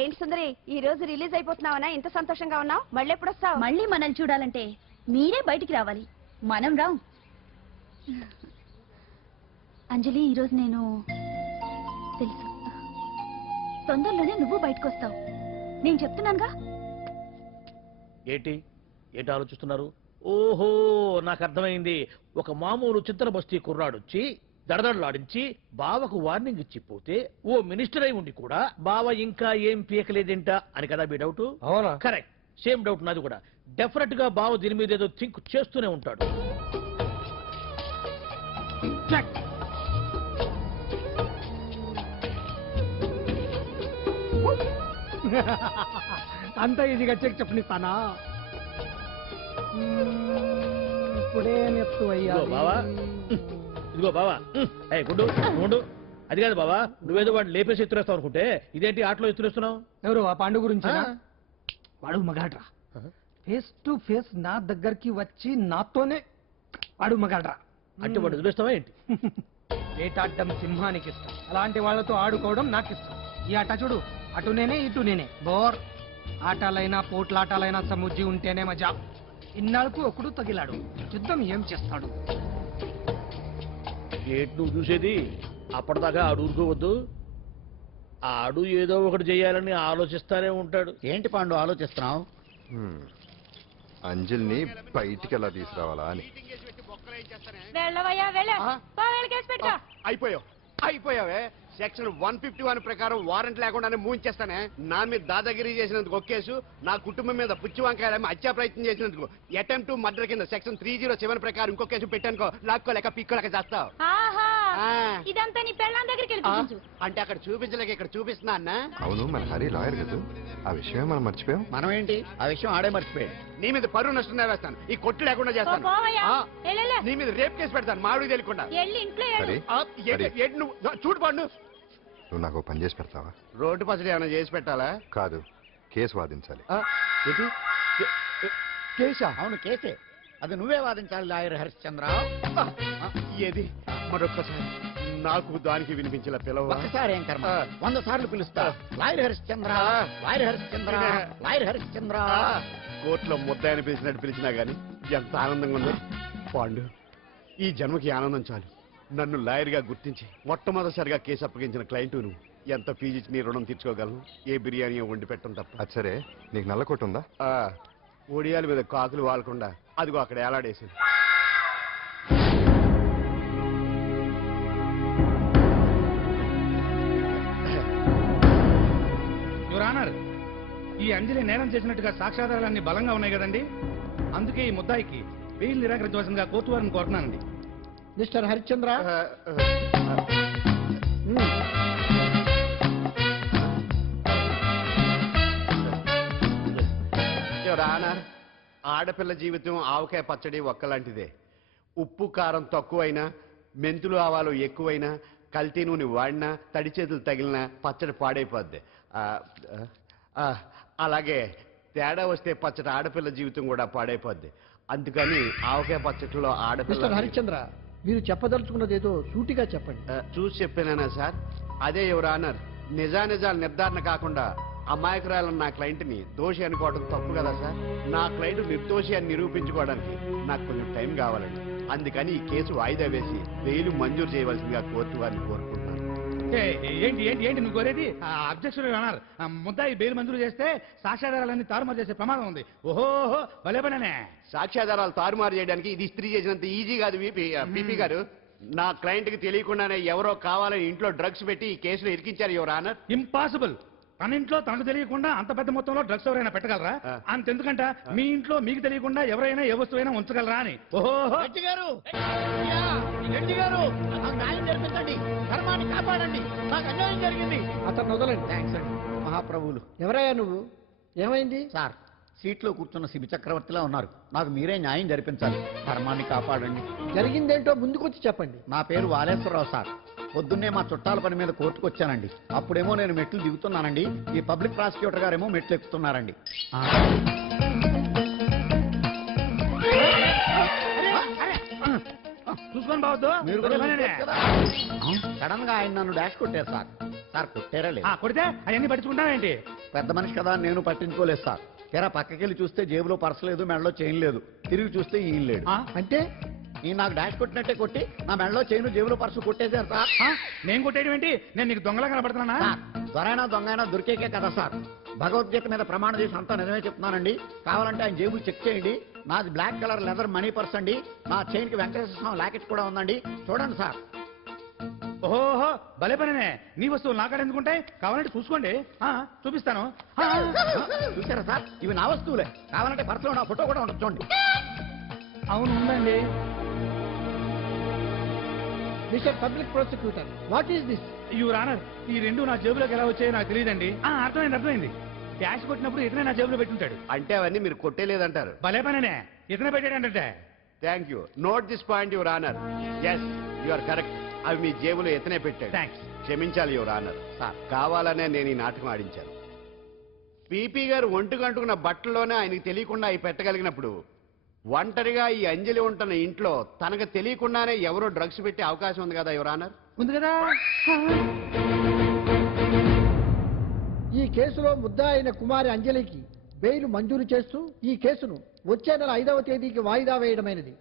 ఏంటి సుందరి ఈ రోజు రిలీజ్ అయిపోతున్నావనా ఇంత సంతోషంగా ఉన్నావు? మళ్ళీ ఎప్పుడు వస్తావు? మళ్ళీ మనల్ని చూడాలంటే మీరే బయటికి రావాలి, మనం రాం. అంజలి, ఈరోజు నేను తెలుసు తొందరలోనే నువ్వు బయటకు వస్తావు, నేను చెప్తున్నానుగా. ఏంటి ఏంటి ఆలోచిస్తున్నారు? ఓహో, నాకు అర్థమైంది. ఒక మామూలు చిత్ర బస్తీ కుర్రాడొచ్చి దడదడలాడించి బావకు వార్నింగ్ ఇచ్చిపోతే ఓ మినిస్టర్ అయి ఉండి కూడా బావ ఇంకా ఏం పీకలేదేంట అని కదా మీ డౌట్? అవునా? కరెక్ట్, సేమ్ డౌట్ నాది కూడా. డెఫినెట్ గా బావ దీని మీద ఏదో థింక్ చేస్తూనే ఉంటాడు. అంత ఈజీగా చెక్ చెప్పనిస్తానా? ఇప్పుడే నెత్తు అయ్యా. ఇదిగో బావా, గుడ్డు గుండు. అది కాదు బావా, నువ్వేదో వాడిని లేపేసి ఎత్తురేస్తావు అనుకుంటే ఇదేంటి ఆటలో ఎత్తురేస్తున్నావు? ఎవరు ఆ పాండు గురించి? వాడు మగాడ్రా, ఫేస్ టు ఫేస్ నా దగ్గరికి వచ్చి నాతోనే వాడు మగాడ్రా. అంటే వాడు ఎదురేస్తావా ఏంటి? వేటాడ్డం సింహానికి ఇష్టం, అలాంటి వాళ్ళతో ఆడుకోవడం నాకు ఇష్టం. ఈ ఆట చూడు, అటు నేనే ఇటు నేనే. బోర్ ఆటలైనా పోట్లాటలైనా సముజ్జి ఉంటేనే మజా. ఇన్నాళ్ళకు ఒకడు తగిలాడు, యుద్ధం ఏం చేస్తాడు? ఏంటి నువ్వు చూసేది? అప్పటిదాకా ఆడు ఊరుకోవద్దు. ఆడు ఏదో ఒకటి చేయాలని ఆలోచిస్తానే ఉంటాడు. ఏంటి పాండు ఆలోచిస్తున్నావు? అంజలిని బయటికి ఎలా తీసుకురావాలా అని. అయిపోయావే. సెక్షన్ 151 ప్రకారం వారెంట్ లేకుండానే మూయించేస్తానే. నా మీద దాదాగిరి చేసినందుకు ఒక కేసు, నా కుటుంబం మీద పుచ్చి వంకాయలు హత్యా ప్రయత్నం చేసినందుకు అటెంప్ట్ టు మర్డర్ కింద సెక్షన్ 307 ప్రకారం ఇంకో కేసు పెట్టానుకో, లాక్కోలేక పిక్కోలేక చేస్తావు. ఇదంతా నీ పెళ్ళాం దగ్గరికి అంటే అక్కడ చూపించలేక ఇక్కడ చూపిస్తున్నా అన్న. అవును, మన హరి లాయర్ కదా, ఆ విషయమే మనం మర్చిపోయాం. మనం ఏంటి ఆ విషయం ఆడే మర్చిపోయాడు. నీ మీద పరువు నష్టం వేస్తాను, ఈ కొట్టు లేకుండా చేస్తాను. నీ మీద రేప్ కేసు పెడతాను మామిడికి తెలియకుండా. నువ్వు చూడు పండు, నువ్వు నాకు పని చేసి పెడతావా? రోడ్డు పచ్చడి ఏమైనా చేసి పెట్టాలా? కాదు, కేసు వాదించాలి. కేసా? అవును కేసే, అది నువ్వే వాదించాలి లాయర్ హరిశ్చంద్ర. ఏది మరొక్కసారి నాకు దానికి వినిపించిన పిలవ. ఒక్కసారి ఏం కర్మ, 100 సార్లు పిలుస్తా. Lawyer Harishchandra, lawyer Harishchandra, lawyer Harishchandra. కోర్టులో ముద్దాయని పిలిచినట్టు పిలిచినా గానీ ఎంత ఆనందంగా ఉందో. పాండు, ఈ జన్మకి ఆనందం చాలు. నన్ను లాయర్ గా గుర్తించి మొట్టమొదటిసారిగా కేసు అప్పగించిన క్లయింట్ నువ్వు. ఎంత ఫీజు ఇచ్చి నీ రుణం తీర్చుకోగలను? ఏ బిర్యానీ వండి పెట్టడం తప్ప. అది సరే, నీకు నల్ల కొట్టు ఉందా? ఒడియాల మీద కాకులు వాలకుండా అదిగో అక్కడ ఏలాడేసింది. ఈ అంజలి నేరం చేసినట్టుగా సాక్ష్యాధారాలన్నీ బలంగా ఉన్నాయి కదండి. అందుకే ఈ ముద్దాయికి బెయిల్ నిరాకరించవలసిందిగా కోర్టు వారిని కోరుతున్నానండి. మిస్టర్ హరిశ్చంద్ర, ఆడపిల్ల జీవితం ఆవకాయ పచ్చడి ఒక్కలాంటిదే. ఉప్పు కారం తక్కువైనా, మెంతులు ఆవాలు ఎక్కువైనా, కల్తీ నూనె వాడినా, తడి చేతులు తగిలినా పచ్చడి పాడైపోద్ది. అలాగే తేడా వస్తే పచ్చడి ఆడపిల్ల జీవితం కూడా పాడైపోద్ది. అందుకని ఆవకాయ పచ్చడిలో ఆడపిల్ల. హరిశ్చంద్ర, మీరు చెప్పదలుచుకున్నది ఏదో సూటిగా చెప్పండి. చూసి చెప్పానా సార్? అదే యువర్ ఆనర్, నిజానిజాలు నిర్ధారణ కాకుండా అమాయకురాలను నా క్లయింట్ని దోషి అనుకోవడం తప్పు కదా సార్? నా క్లయింట్ నిర్దోషి అని నిరూపించుకోవడానికి నాకు కొంచెం టైం కావాలండి. అందుకని ఈ కేసు వాయిదా వేసి బెయిల్ మంజూరు చేయవలసిందిగా కోర్టు వారిని కోరుకుంటున్నాను. ఏంటి ఏంటి ఏంటి నువ్వు కోరేది? అబ్జెక్షన్ అన్నారు. ముద్దాయి బెయిల్ మంజూరు చేస్తే సాక్ష్యాధారాలన్నీ తారుమారు చేసే ప్రమాదం ఉంది. ఓహోహో, భలే పనే. సాక్ష్యాధారాలు తారుమారు చేయడానికి ఇది ఇస్త్రీ చేసినంత ఈజీ కాదు పీపీ గారు. నా క్లయింట్ కి తెలియకుండానే ఎవరో కావాలని ఇంట్లో డ్రగ్స్ పెట్టి ఈ కేసులో ఇరికించారు యువర్ ఆనర్. ఇంపాసిబుల్. తన ఇంట్లో తనకు తెలియకుండా అంత పెద్ద మొత్తంలో డ్రగ్స్ ఎవరైనా పెట్టగలరా? అంతెందుకంట మీ ఇంట్లో మీకు తెలియకుండా ఎవరైనా ఏ వస్తువైనా ఉంచగలరా అని. ఓహో ధర్మాన్ని కాపాడండి, నాకు అన్యాయం జరిగింది. అతను వదలండి. థ్యాంక్స్ అండి మహాప్రభువులు. ఎవరయ్యా నువ్వు? ఏమైంది? సార్, సీట్లో కూర్చున్న శిబి చక్రవర్తిలా ఉన్నారు. నాకు మీరే న్యాయం జరిపించాలి, ధర్మాన్ని కాపాడండి. జరిగిందేంటో ముందుకొచ్చి చెప్పండి. నా పేరు వాలేశ్వరరావు సార్. పొద్దున్నే మా చుట్టాల పని మీద కోర్టుకు వచ్చానండి. అప్పుడేమో నేను మెట్లు దిగుతున్నానండి, ఈ పబ్లిక్ ప్రాసిక్యూటర్ గారేమో మెట్లు ఎక్కుతున్నారండి. చూసుకొని బావద్దు. సడన్ గా ఆయన నన్ను డాష్ కొట్టారు సార్. సార్ కొట్టారా లేదు? కొడితే అవన్నీ పట్టించుకుంటావేంటి? పెద్ద మనిషి కదా అని నేను పట్టించుకోలేదు సార్. తెరా పక్కకెళ్ళి చూస్తే జేబులో పర్స్ లేదు, మెడలో చైన్ లేదు. తిరిగి చూస్తే ఈయన లేడు. అంటే నేను నాకు డాష్ కొట్టినట్టే కొట్టి నా మెడలో చైన్ జేబులో పర్సు కొట్టేశారు సార్. నేను కొట్టేయడం ఏంటి? నేను నీకు దొంగలా కనబడుతున్నానా? సార్, దొరైనా దొంగైనా దొరికేకే కదా సార్. భగవద్గీత మీద ప్రమాణం చేసి అంతా నిజమే చెప్తున్నానండి. కావాలంటే ఆయన జేబులు చెక్ చేయండి. నాది black colour leather money purse అండి. నా చైన్ కి వెంకటేశ్వర స్వామి లాకెట్ కూడా ఉందండి. చూడండి సార్. ఓహో భలే పనినే. నీ వస్తువులు నాకాడ ఎందుకుంటాయి? కావాలంటే చూసుకోండి, చూపిస్తాను. చూసారా సార్, ఇవి నా వస్తువులే. కావాలంటే పర్సులో నా ఫోటో కూడా ఉండదు చూడండి. అవును ఉందండి. Mister public prosecutor, what is this? Your honour, ఈ రెండు నా జేబులోకి ఎలా వచ్చాయో నాకు తెలియదండి. అర్థమైంది. క్యాష్ కొట్టినప్పుడు ఇతనే నా జేబులో పెట్టుంటాడు. అంటే అవన్నీ మీరు కొట్టేలేదంటారు. భలే పనినే, ఇతనే పెట్టాడంటే. Thank you. Note this point your honour. Yes, you are correct. అవి మీ జేబులో ఎతనే పెట్టాడు. థ్యాంక్స్. క్షమించాలి యువర్ ఆనర్. సార్, కావాలనే నేను ఈ నాటకం ఆడించాను. పీపీ గారు ఒంటికంటుకున్న బట్టల్లోనే ఆయనకి తెలియకుండా అవి పెట్టగలిగినప్పుడు ఒంటరిగా ఈ అంజలి ఉంటున్న ఇంట్లో తనకు తెలియకుండానే ఎవరో డ్రగ్స్ పెట్టే అవకాశం ఉంది కదా యువర్ ఆనర్. ఉంది కదా. ఈ కేసులో ముద్దా అయిన కుమారి అంజలికి బెయిల్ మంజూరు చేస్తూ ఈ కేసును వచ్చే నెల 5వ తేదీకి వాయిదా వేయడమైనది.